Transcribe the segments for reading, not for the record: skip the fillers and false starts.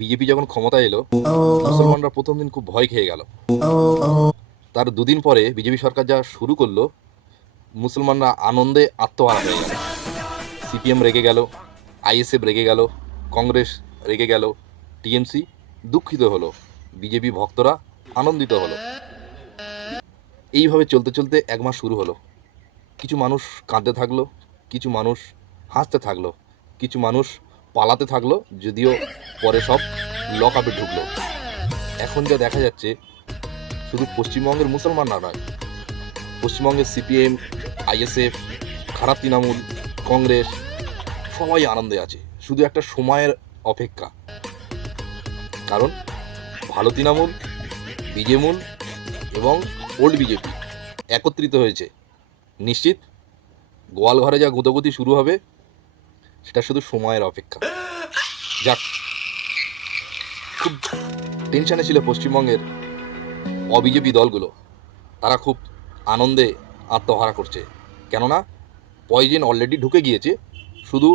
BJP যখন ক্ষমতায় এলো, মুসলমানরা প্রথম দিন খুব ভয় খেয়ে গেল। তার দুদিন পরে বিজেপি সরকার যা শুরু করলো, মুসলমানরা আনন্দে আত্মহারা হয়ে গেল। সিপিএম রেগে গেল, আইএসএফ রেগে গেল, কংগ্রেস রেগে গেল, টিএমসি দুঃখিত হলো, বিজেপি ভক্তরা আনন্দিত হলো। এইভাবে চলতে চলতে এক মাস শুরু হলো। কিছু মানুষ কাঁদতে থাকলো, কিছু মানুষ হাসতে থাকলো, কিছু মানুষ পালাতে থাকলো, যদিও পরে সব লক আপে ঢুকলো। এখন যা দেখা যাচ্ছে, শুধু পশ্চিমবঙ্গের মুসলমানরা নয়, পশ্চিমবঙ্গের সিপিএম, আইএসএফ, খারাপ তৃণমূল, কংগ্রেস সবাই আনন্দে আছে। শুধু একটা সময়ের অপেক্ষা। কারণ ভালো তৃণমূল, বিজেমূল এবং ওল্ড বিজেপি একত্রিত হয়েছে। নিশ্চিত গোয়ালঘরে যা গুঁতোগুতি শুরু হবে, সেটা শুধু সময়ের অপেক্ষা। যাক, খুব টেনশনে ছিল পশ্চিমবঙ্গের অবিজেপি দলগুলো। তারা খুব আনন্দে আত্মহারা করছে, কেননা পয়জন অলরেডি ঢুকে গিয়েছে, শুধু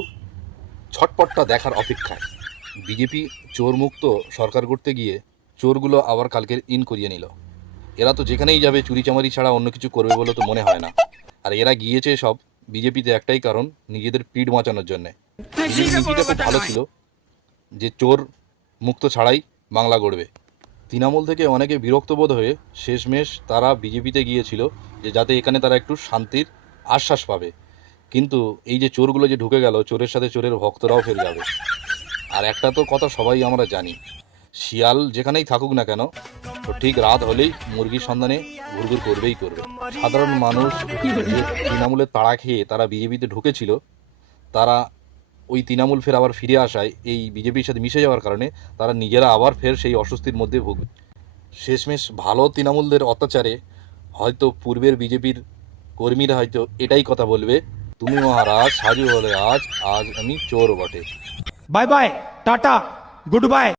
ছটপটটা দেখার অপেক্ষায়। বিজেপি চোরমুক্ত সরকার করতে গিয়ে চোরগুলো আবার কালকের ইন করিয়ে নিল। এরা তো যেখানেই যাবে চুরিচামারি ছাড়া অন্য কিছু করবে বলে তো মনে হয় না। আর এরা গিয়েছে সব বিজেপিতে একটাই কারণ, নিজেদের পিঠ বাঁচানোর জন্যে। বিজেপির নীতিটা খুব ভালো ছিল যে চোর মুক্ত ছাড়াই বাংলা গড়বে। তৃণমূল থেকে অনেকে বিরক্ত বোধ হয়ে শেষমেশ তারা বিজেপিতে গিয়েছিল, যে যাতে এখানে তারা একটু শান্তির আশ্বাস পাবে। কিন্তু এই যে চোরগুলো যে ঢুকে গেল, চোরের সাথে চোরের ভক্তরাও ফের যাবে। আর একটা তো কথা সবাই আমরা জানি, শিয়াল যেখানেই থাকুক না কেন, তো ঠিক রাত হলেই মুরগির সন্ধানে ঘুরঘুর করবেই করবে। সাধারণ মানুষ যে তৃণমূলের তাড়া খেয়ে তারা বিজেপিতে ঢুকেছিল, তারা ওই তৃণমূল ফের আবার ফিরে আসায়, এই বিজেপির সাথে মিশে যাওয়ার কারণে তারা নিজেরা আবার ফের সেই অস্বস্তির মধ্যে ভুগবে। শেষমেশ ভালো তৃণমূলদের অত্যাচারে হয়তো পূর্বের বিজেপির কর্মীরা হয়তো এটাই কথা বলবে, তুমি মহারাজ সাজু হলে আজ, আজ আমি চোর বটে। Bye bye tata good bye.